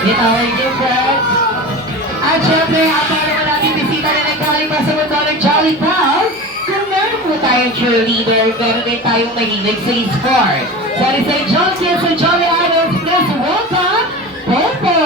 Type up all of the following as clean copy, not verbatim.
With our dear friends. At syempre, ang para naman natin bisita na nagkaling pa sa mundo ng Jolly Town, kung meron po tayong cheerleader, meron din tayong mahilig sa e-sport. So, let's say, John Kids and Jolly Idols, please welcome, Popo!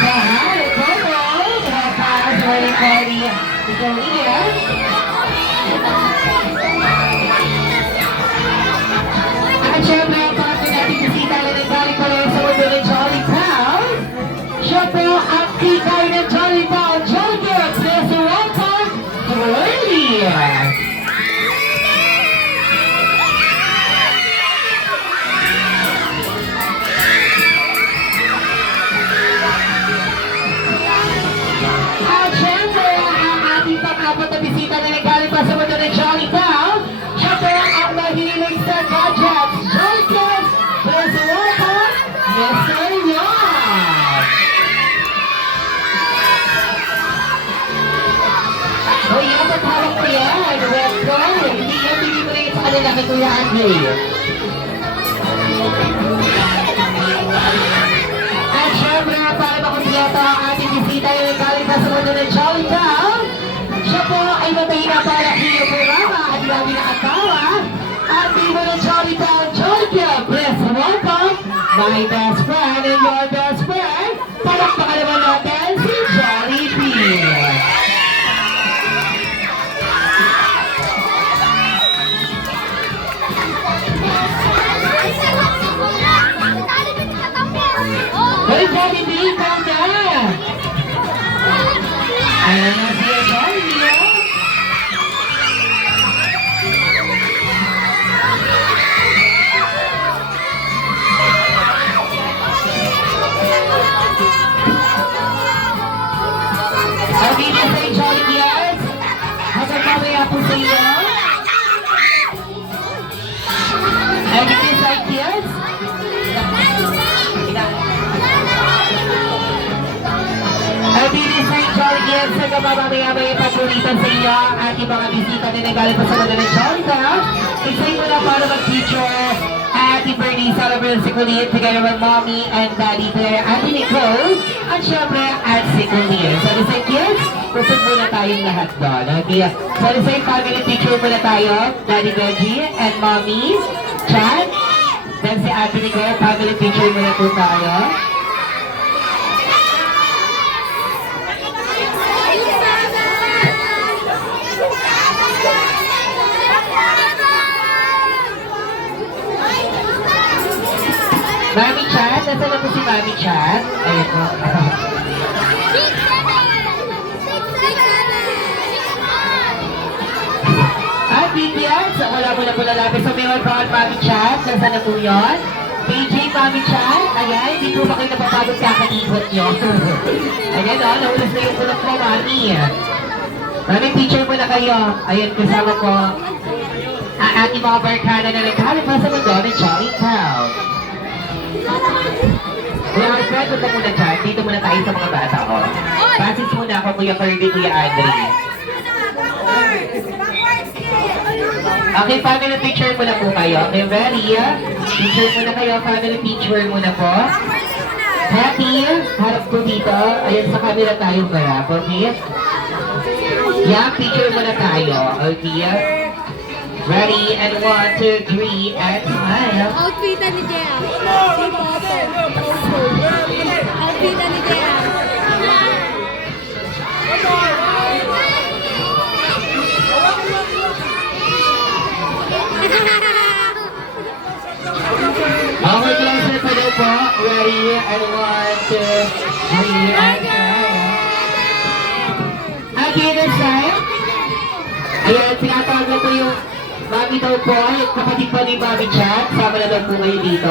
Hi, Popo! Pass, very party. Ikaw here. At syempre, ang partner natin bisita na nagkaling pa rin sa mundo ng Jolly Town. Siya po ang kikay ng Jolly Town, Jolly Kids, please welcome, Brady! At syempre, ang ating pang-apat na bisita na nagkaling pa sa mundo ng Jolly Town, siya po ang mahilig sa gadgets, Jolly Kids, please welcome, Mr. Rob! So yan, patawag ko yan, welcome! Hindi yan, bigay ko na yun sa kanila kay Kuya Andre. At syempre, para makumpleto ang ating bisita yung nagkaling pa sa mundo ng Jolly Town, siya po ay matayin na para hiyo programa at grabe na katawa. At vivo ng Jolly Town, Jolly Kids, please welcome my best friend and your best friend. Palakpakan naman natin si Jolly P. Hey, Jolly B, come down! Ayan na siya, Jolly B, oh. Ang video sa Jolly Kids, hanggang mamaya po sa iyo. Ang video sa Kids, ang video sa Jolly Kids, hanggang mamaya-maya pa po rito sa iyo ang ating mga bisita na nagaling pa sa mundo ng Jolly Town. Excited mo na para mag-feature happy birthday celebration ulit together with mommy and daddy there, Ate Nicole, at syempre at si Kulir. So the same kids, pusog muna tayong lahat doon. Okay? So the same family picture muna tayo, Daddy Benji and mommy, Chad, then si Ate Nicole, family picture muna po tayo. Mami Chat, nasa na po si Mami Chat? Ayun po. At BTS, wala mo na po lalapit sa mayor pa Mami Chat. Nasa na po yun? PJ Mami Chat, ayan, hindi po ba kayo napapagod kakaikot nyo? Ayan o, naulas na yung kulak mo, Mami. Mami, picture mo na kayo. Ayan, kasama po ang ating mga barkada na naghalip pa sa mundo ng Jolly Town. Kuya Alfred, punta muna dyan. Dito muna tayo sa mga bata ko. Basis muna ako, Kuya Kirby, Kuya Andre. Okay, family picture muna po kayo. Okay, ready? Picture muna kayo, family picture muna po. Happy, harap po dito. Ayan, sa camera tayo kaya. Okay? Yeah, picture muna tayo. Okay? Ready, and 1, 2, 3, and smile. Outfitan ni Jea. Outfitan ni Jea. Okay, closer pa daw po. Ready, and 1, 2, 3, and smile. Okay, this time. Ayan, tinatawag na po yung Mami daw po, kapatid po ni Mami Chat. Sama na daw po kayo dito.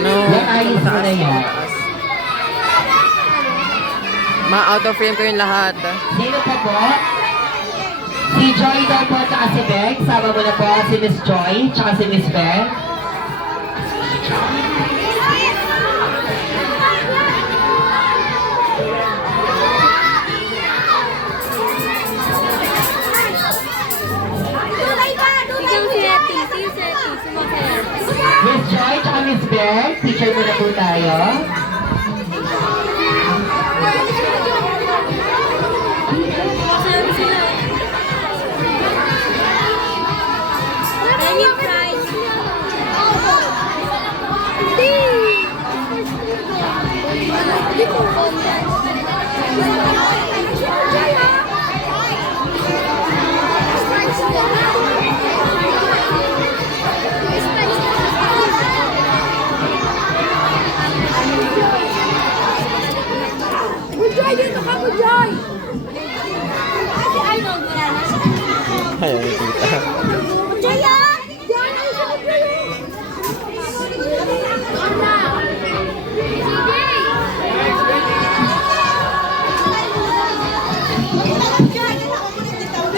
No. Yan, ayos mo na yan. Ma-out of frame ko yung lahat. Sino pa po? Si Joy daw po, tsaka si Beg. Sama mo na po si Miss Joy, tsaka si Miss Beg. Bujoy, dito ka, Bujoy! Si Arnold, wala na. Ayun, kita. Bujoy, ah! Diyan na isa, Bujoy!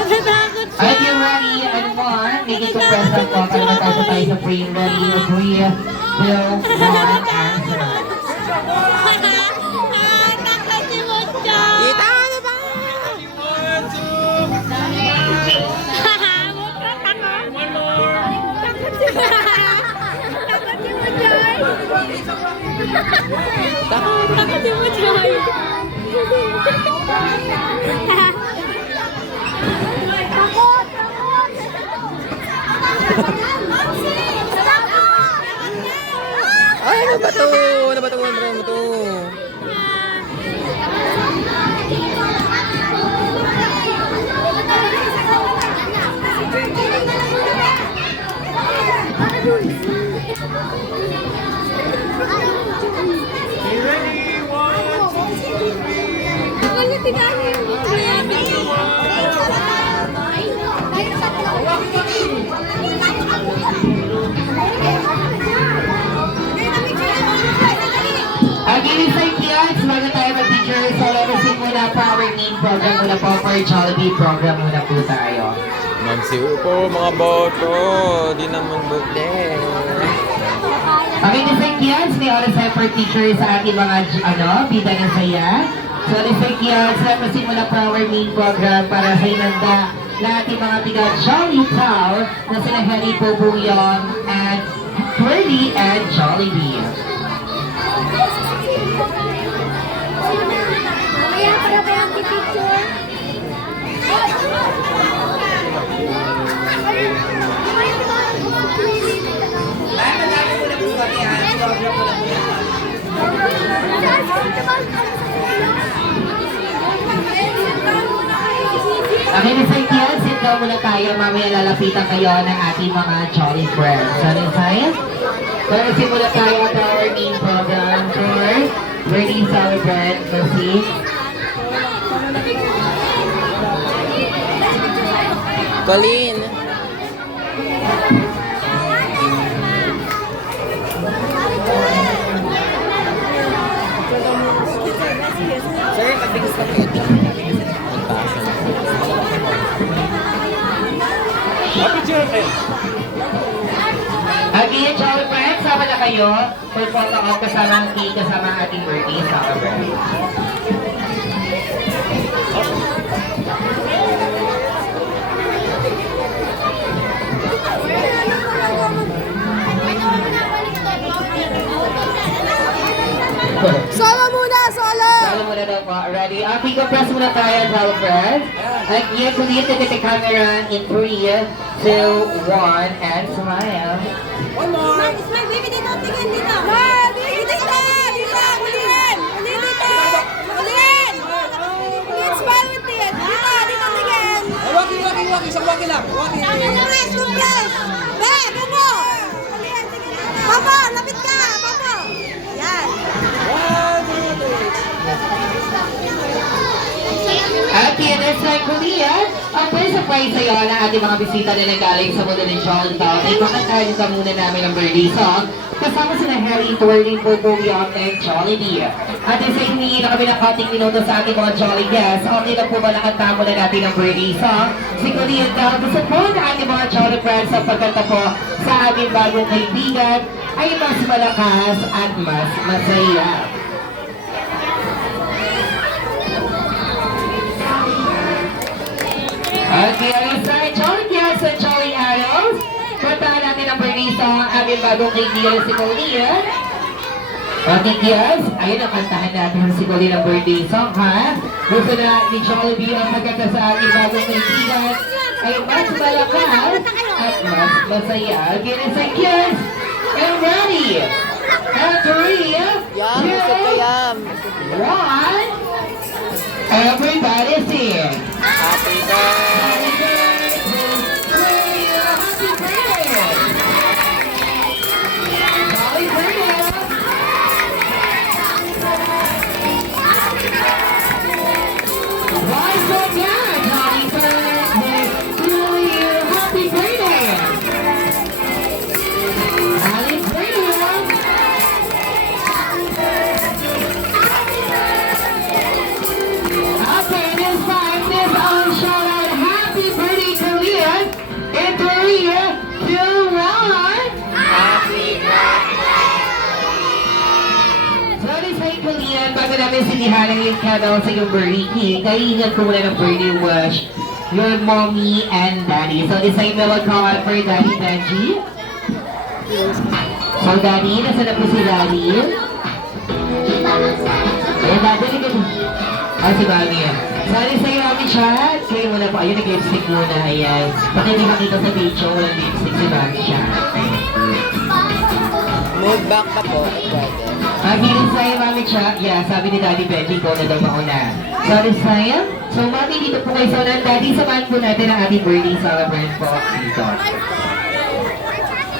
Natatakot siya! Are you ready? Ano mo ah? Make it to present po para matapos tayo sa frame. Ready? 3, 2, 1, answer. Takot si Bujoy! Kita ano ba? Takot si Bujoy! Takot! Ay, ano ba to? Ano ba to? Ano ba to? Ano tinanong yung Again, sa kids, bago tayo mag-teacher, so levesin muna po our main program muna po for Jollibee program muna po tayo. Magsiu po mga boto. Di naman bote. Okay, sa kids, may oras tayo for teacher sa ating mga, bida ng saya. So, sa kids, levesin muna po our main program para sa inanda na ating mga tiga Jolly Pal na sila Henry Bobuyong and Twirly and Jollibee. Mamaya para ba yung picture? Okay, Miss Kiel, sit down muna tayo. Mamaya lalapitan kayo ng ating mga Jolly Friends. So, Miss Pero simula tayo at our main program for Ready Celebrate. Proceed. Colleen. Sir, pagbigis ka po. Again, Jolly Friends, sama na kayo. For photo op kasama ang cake, kasama ang ating birthday celebrate. Solo muna, solo! Solo muna daw po. Ready? Pick up press muna tayo, Jolly Friends. At yes, ulit at the camera in 3, 2, 1, and smile. Smile, baby, dito, tingin dito. Ma, dito, dito, dito, ulihin, ulihin dito, ulihin. Ulihin, smile with it. Dito, dito, tingin. Waki, isang waki lang. Waki. Tama na nga, surprise. Be, bumo. Ulihin, tingin dito. Papa, lapit ka, papa. Yan. At PNS like Korea, ang surprise sa'yo na ating mga bisita na nagaling sa mundo ng Jolly Town ay kakantahin ka muna namin ang birthday song kasama sila Harry, Twirly, Bobuyong, and Jollibee. At sa hindi na kami ng kating minuto sa ating mga Jolly guests, okay na po ba nakanta muna natin ang birthday song? Si Korea daw, gusto po na ating mga Jolly friends sa pagkanta po sa aming bagong kaibigan ay mas malakas at mas masaya. Okay, alas na Jolly Guests and Jolly Arrows. Puntahan natin ang birthday song aming bagong kaibigan si Colleen. Okay, guys, ayun ang kantahan natin si Colleen ang birthday song, ha? Gusto na ni Jollibee ang magkanta sa aming bagong kaibigan ay mas malakas at mas masaya. Okay, let's say kids, and ready! And 3, Yum, busog ka yum. one. Everybody sing. Happy birthday. Happy birthday. Happy birthday. Rise up now, happy birthday to you. Happy birthday. Happy birthday. Okay, this time, this on shout out happy birthday to Leon. In 3, 2, 1. Sorry sa Italian, bago namin sinihan ang yung candle sa iyong birthday cake, kaiingat ko muna ng birthday wish your mommy and daddy. So this time will call out for Daddy Benji. So Daddy, nasa na po si Daddy? Ayan, Daddy, si Mami. Sorry sa iyo, Mami Chat. Kayo muna po. Ayun, nag-lipstick muna. Ayan. Baka hindi makita sa picture, walang lipstick si Mami Chat. Move back pa po. Pwede. Bilis sa'yo, Mami Chat. Yeah, sabi ni Daddy Benji, ikaw na daw mauna. Sorry sa'yo. So, Mami, dito po kayo. So, Daddy, samahan po natin ang ating birthday celebrant po dito.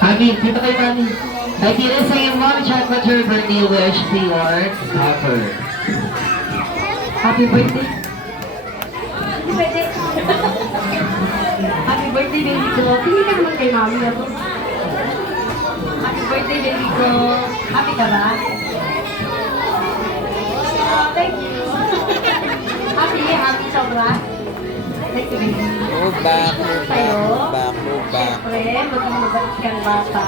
Abi, dito kayo, Mami. Ay, bilis sa'yo, Mami Chat, what's your birthday wish to your daughter? Happy birthday. Happy birthday, baby ko. Hindi ka naman kay mami ako. Happy birthday, baby ko. Happy ka ba? Thank you. Happy sobra. Thank you, baby. Move back, move back, move back, move back. Siyempre, maging mabait kang bata.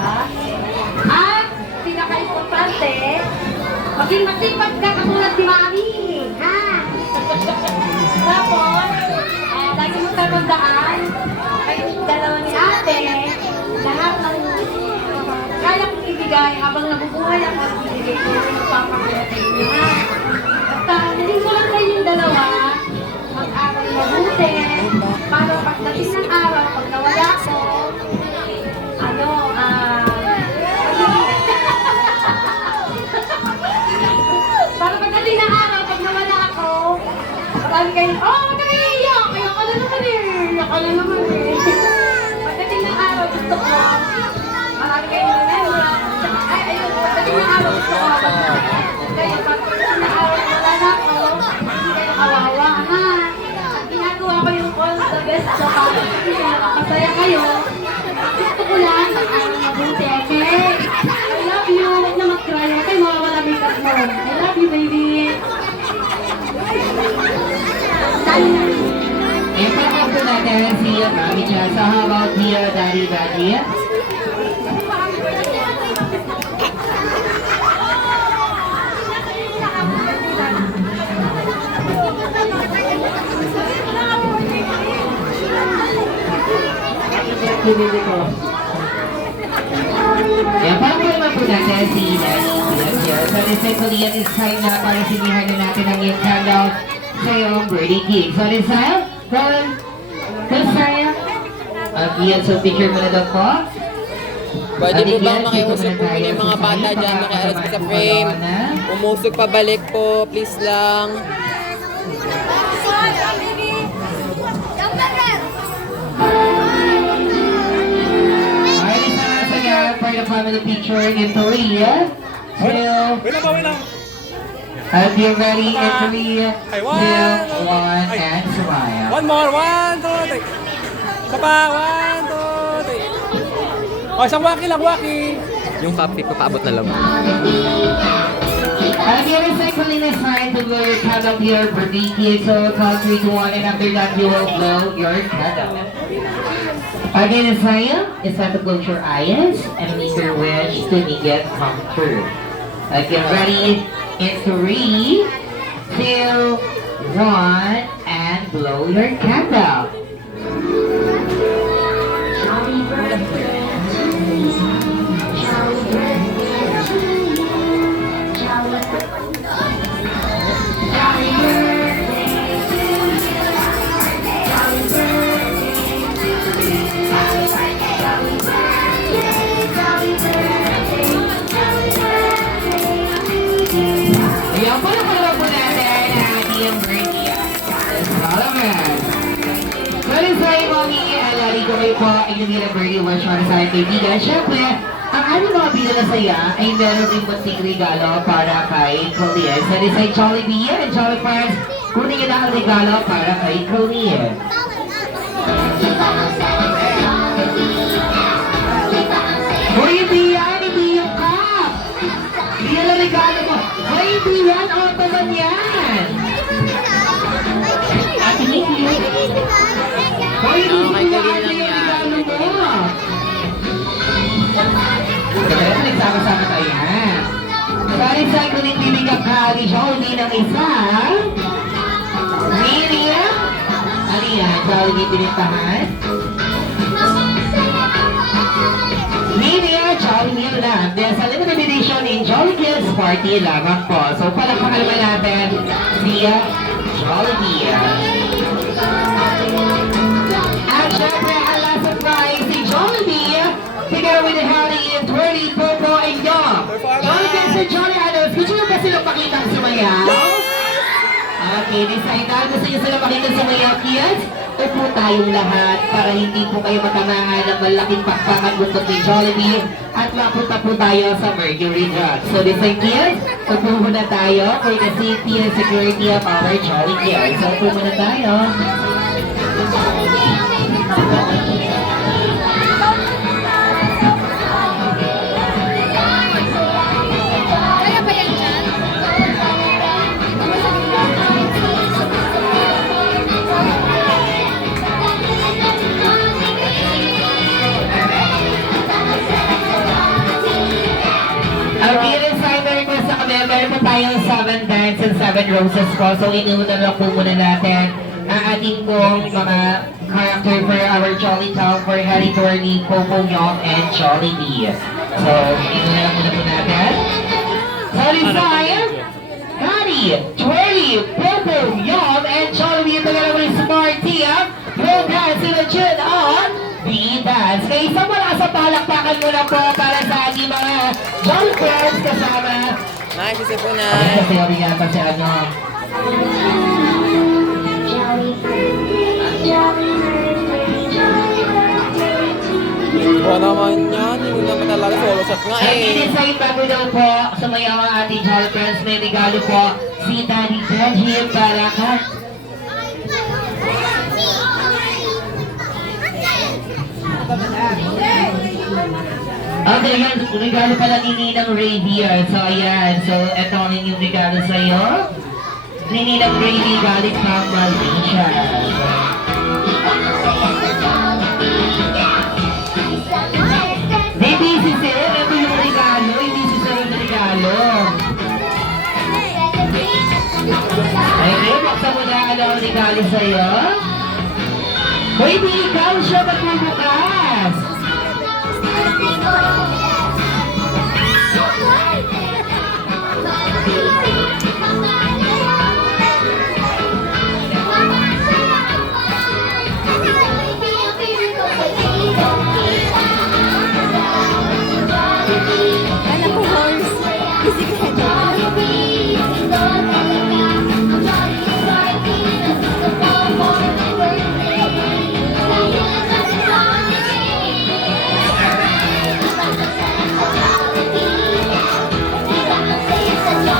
At, pinaka-importante, maging masipag ka katulad ni mami. Ha? Tapos, lagi mo tatandaan, kayong dalawa ni ate, lahat ng kaya kong ibigay habang nabubuhay ako, ibigay ko yung magpapakaya sa inyo. Ha? Basta, naging ko lang kayong dalawa, mag-aral mabuti, para pagdating ng araw, pag nawala ako, para pagdating ng araw, pag nawala ako, marami kayo, huwag ka naiiyak, iyak ka na naman iyak ka na naman Pagdating ng araw, gusto ko, marami kayo remember, ayun, pagdating ng araw, gusto ko, kaya pagdating ng araw, wala na ako, hindi kayo kawawa, ha? At ginagawa ko yung all the best sa pagdating na nakakasaya kayo, gusto ko lang, mag-aral mabuti, okay? I love you, huwag na mag-cry, huwag kayo mawawala makeup mo. I love you, baby. Ipapag po natin si Mami Chat. So how about here, Daddy Benji? Pinili ko. Yan, paano naman po natin si Daddy Benji? So essentially, at this time na para sinihan na natin ang yung candle sa iyong birthday cake. So this time, this time, yan, so picture mo na daw po. Pwede po ba makiusap po muna yung mga bata dyan, makialas po sa frame. Umusog pabalik po, please lang. Alright, isa na sa for the family picture in 3, 2, and be ready in 3, 2, 1, and smile. One more, 1, 2, 3. Isa pa, 1, 2, 3. O, isang waki lang, waki. Yung cupcake ko paabot na lang. And here is cycling aside to blow your candle here for DK. So count 3 to 1, and after that you will blow your candle. Again, Isaiah, it's time to close your eyes and make your wish to make it come true. Get ready in 3, 2, 1, and blow your candle. Happy birthday. Sorry, Mommy. Alari ko kayo po. Ay naging birthday wish para sa aking kaibigan. Siyempre, ang aming mga bila na saya ay meron din munting regalo para kay Colleen. Sorry, sa Jollibee and Jolly Friends. Kunin niyo na ang regalo para kay Colleen. Hoy, hindi yan! Hindi yung cup! Hindi yan ang regalo mo! Hoy, hindi yan! Auto man yan! Ate Nikki! Hoy, hindi ko yan yung regalo mo! Kaya nagsama-sama tayo yan. Sorry sa ko din bibigyan ka ni Jolie ng isa. Miriam? Ano yan? Jolie pinitahan? Miriam, Jolie Hill lang. There's a limited edition in Jolly Kids Party lamang po. So palakpakan naman natin via Jollibee. At syempre, ang last surprise si Jollibee, together with the Harry and Twirly, Popo, and Dom. Jolly Kids and Jolly Adults, gusto nyo ba silang makitang sumayaw? Okay, decide na. Gusto nyo silang makitang sumayaw, kids? Upo tayong lahat para hindi po kayo matamaan ng malaking pakpakan bukod ni Jollibee at mapunta po tayo sa Mercury Drug. So decide, kids, upo muna tayo for the safety and security of our Jolly Kids. So upo muna tayo. Kaya ba yan dyan? Okay, inside the request sa kami, meron po tayong 7 dance and 7 roses po. So inuunan lang po muna natin ang ating pong mga character for our Jolly Town for Harry Twirly, Popo Yum, and Jollibee. So, inuunan lang muna po natin. Sorry, Ryan! Harry, Twirly, Popo Yum, and Jollibee. Ito nga naman yung Smart Team. Will dance in a chin on B-Dance. Kaya isang malakas sa palakpakan muna po para sa ating mga Jolly Friends kasama. Nice, isa po na. Kasi obrigado pa si ano. Wala naman yan. Hindi naman talaga solo shot nga At eh. inisay bago daw po sumayaw ang ating Jolly Friends. May regalo po si Daddy Benji para ka. Okay, yan. Regalo pala ni Ninang Ray here. So, ayan. So, eto ang inyong regalo sa'yo. Ni Ninang Ray galing from Malaysia. Di busy sir. Ito yung regalo. Hindi si sir yung regalo. Okay, buksan mo na ano ang regalo sa'yo. Hoy, di ikaw siya magbubukas. Alam ko, horse. Bisikleta.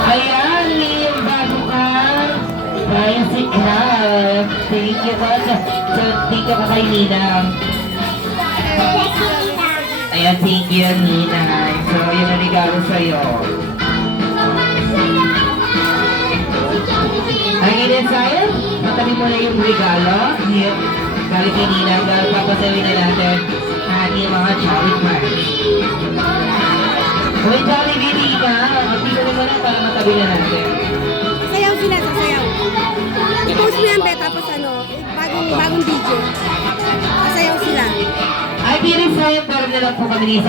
Ayan, Liam, bago ka. Bicycle. Thank you, God. So, thank you ka kay Ninang. Ayan, thank you, Ninang. So, yun ang regalo sa'yo. Ang in-inside, matabi mo na yung regalo. Here, galing kay Ninang. Dahil papasawin na natin ang ating mga Jolly Friends. Uy, Jollibee, di ka. Pagpilo naman lang para matabi na natin. Sayaw sila, sasayaw. I-post mo yan, be, tapos ano, bagong video. Sasayaw sila. Ay, pinisayang pero na lang po kami ni